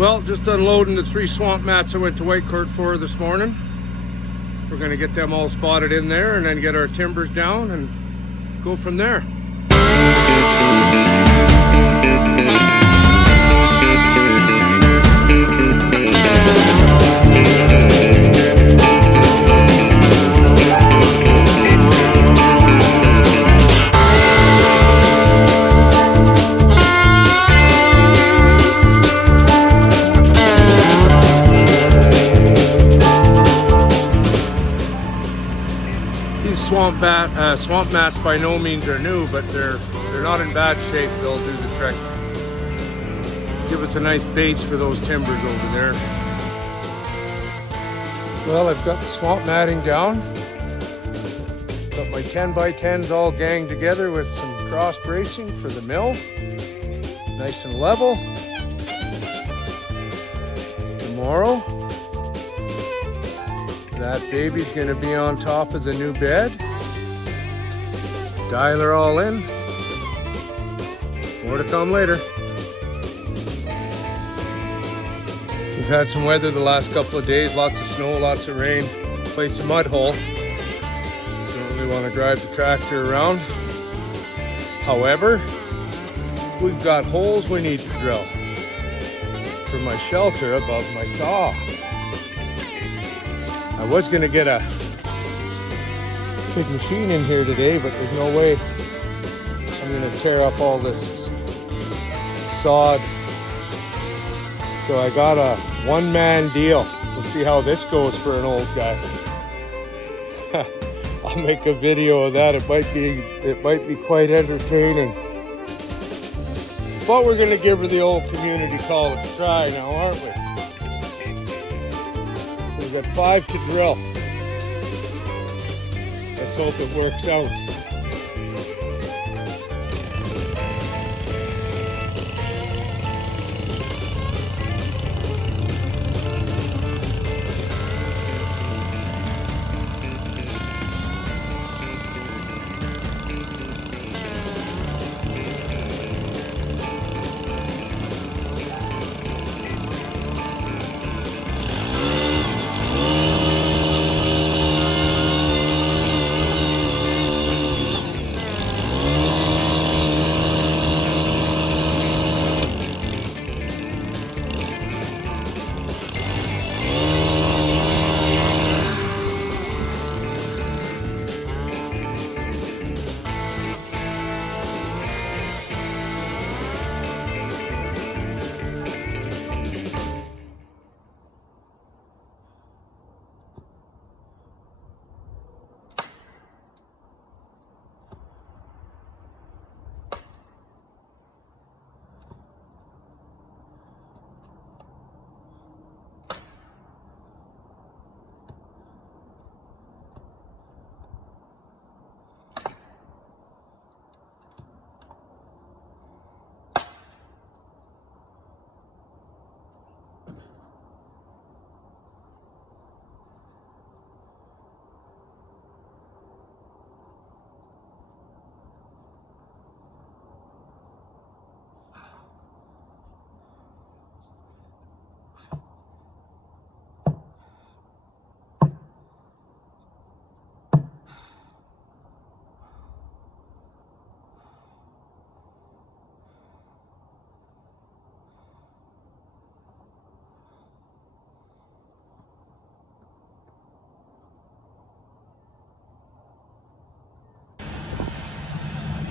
Well, just unloading the 3 swamp mats I went to Whitecourt for this morning. We're going to get them all spotted in there and then get our timbers down and go from there. Swamp mats by no means are new, but they're not in bad shape. They'll do the trick. Give us a nice base for those timbers over there. Well, I've got the swamp matting down. Got my 10x10s all ganged together with some cross bracing for the mill. Nice and level. Tomorrow, that baby's gonna be on top of the new bed. Dial her all in. More to come later. We've had some weather the last couple of days, lots of snow, lots of rain. Place a mud hole. Don't really want to drive the tractor around. However, we've got holes we need to drill for my shelter above my saw. I was going to get a big machine in here today, but there's no way I'm going to tear up all this sod. So I got a one-man deal. We'll see how this goes for an old guy. I'll make a video of that. It might be quite entertaining. But we're going to give her the old community college try now, aren't we? So we've got 5 to drill. Let's hope it works out.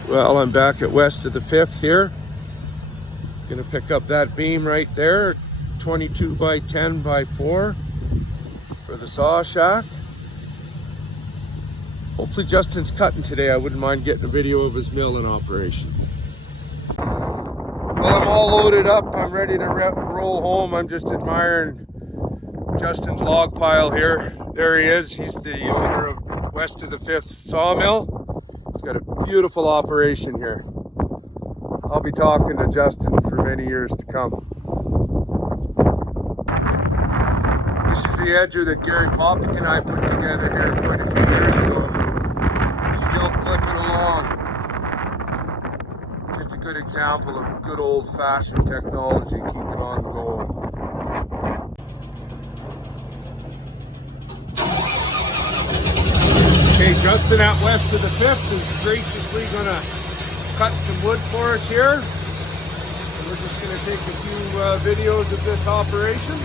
Well, I'm back at west of the 5th here. Gonna pick up that beam right there, 22 by 10 by 4 for the saw shack. Hopefully Justin's cutting today. I wouldn't mind getting a video of his mill in operation. Well, I'm all loaded up. I'm ready to roll home. I'm just admiring Justin's log pile here. There he is. He's the owner of west of the 5th Sawmill. He's got a beautiful operation here. I'll be talking to Justin for many years to come. This is the edger that Gary Popick and I put together here quite a few years ago. Still clicking along. Just a good example of good old-fashioned technology keeping on going. Okay, Justin at west of the 5th is graciously gonna cut some wood for us here. And we're just gonna take a few videos of this operation.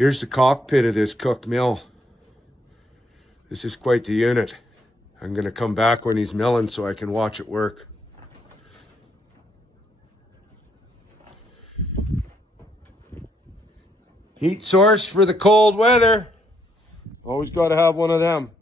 Here's the cockpit of this Cook mill. This is quite the unit. I'm gonna come back when he's milling so I can watch it work. Heat source for the cold weather. Always gotta have one of them.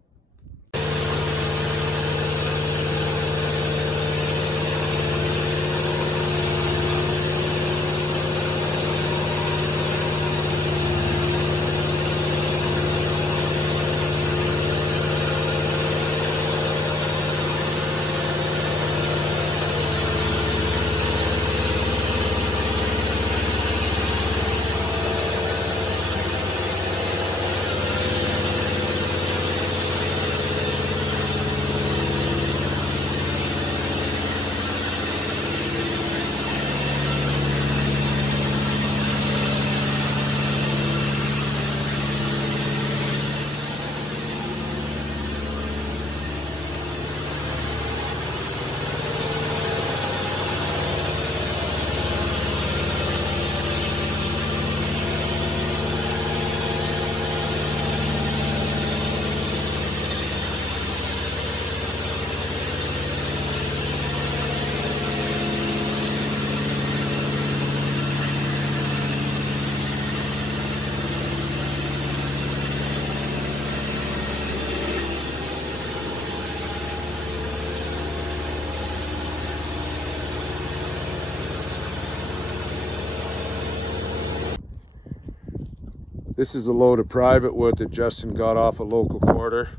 This is a load of private wood that Justin got off a local quarter.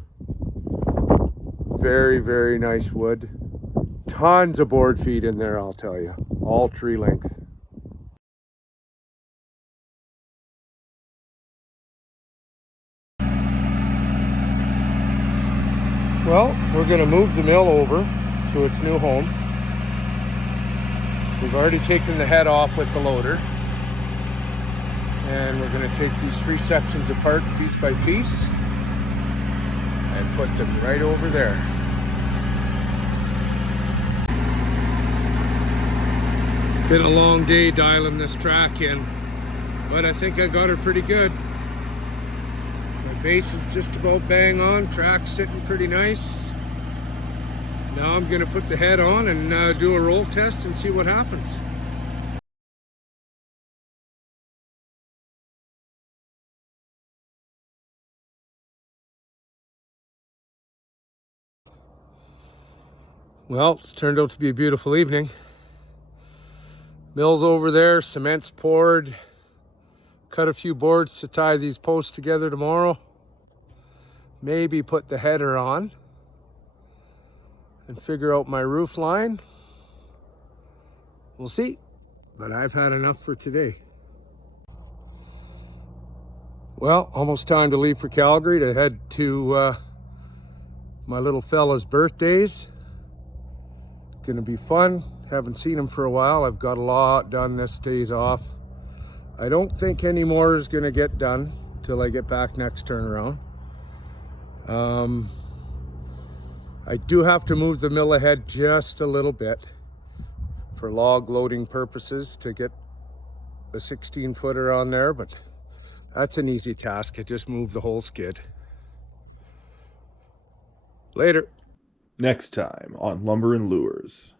Very, very nice wood. Tons of board feet in there, I'll tell you. All tree length. Well, we're going to move the mill over to its new home. We've already taken the head off with the loader. And we're going to take these three sections apart piece by piece and put them right over there. Been a long day dialing this track in, but I think I got her pretty good. My base is just about bang on, track's sitting pretty nice. Now I'm going to put the head on and do a roll test and see what happens. Well, it's turned out to be a beautiful evening. Mill's over there, cement's poured. Cut a few boards to tie these posts together tomorrow. Maybe put the header on and figure out my roof line. We'll see, but I've had enough for today. Well, almost time to leave for Calgary to head to my little fella's birthdays. Gonna be fun. Haven't seen him for a while. I've got a lot done this days off. I don't think any more is gonna get done till I get back next turnaround. I do have to move the mill ahead just a little bit for log loading purposes to get a 16-footer on there, but that's an easy task. I just move the whole skid. Later. Next time on Lumber and Lures.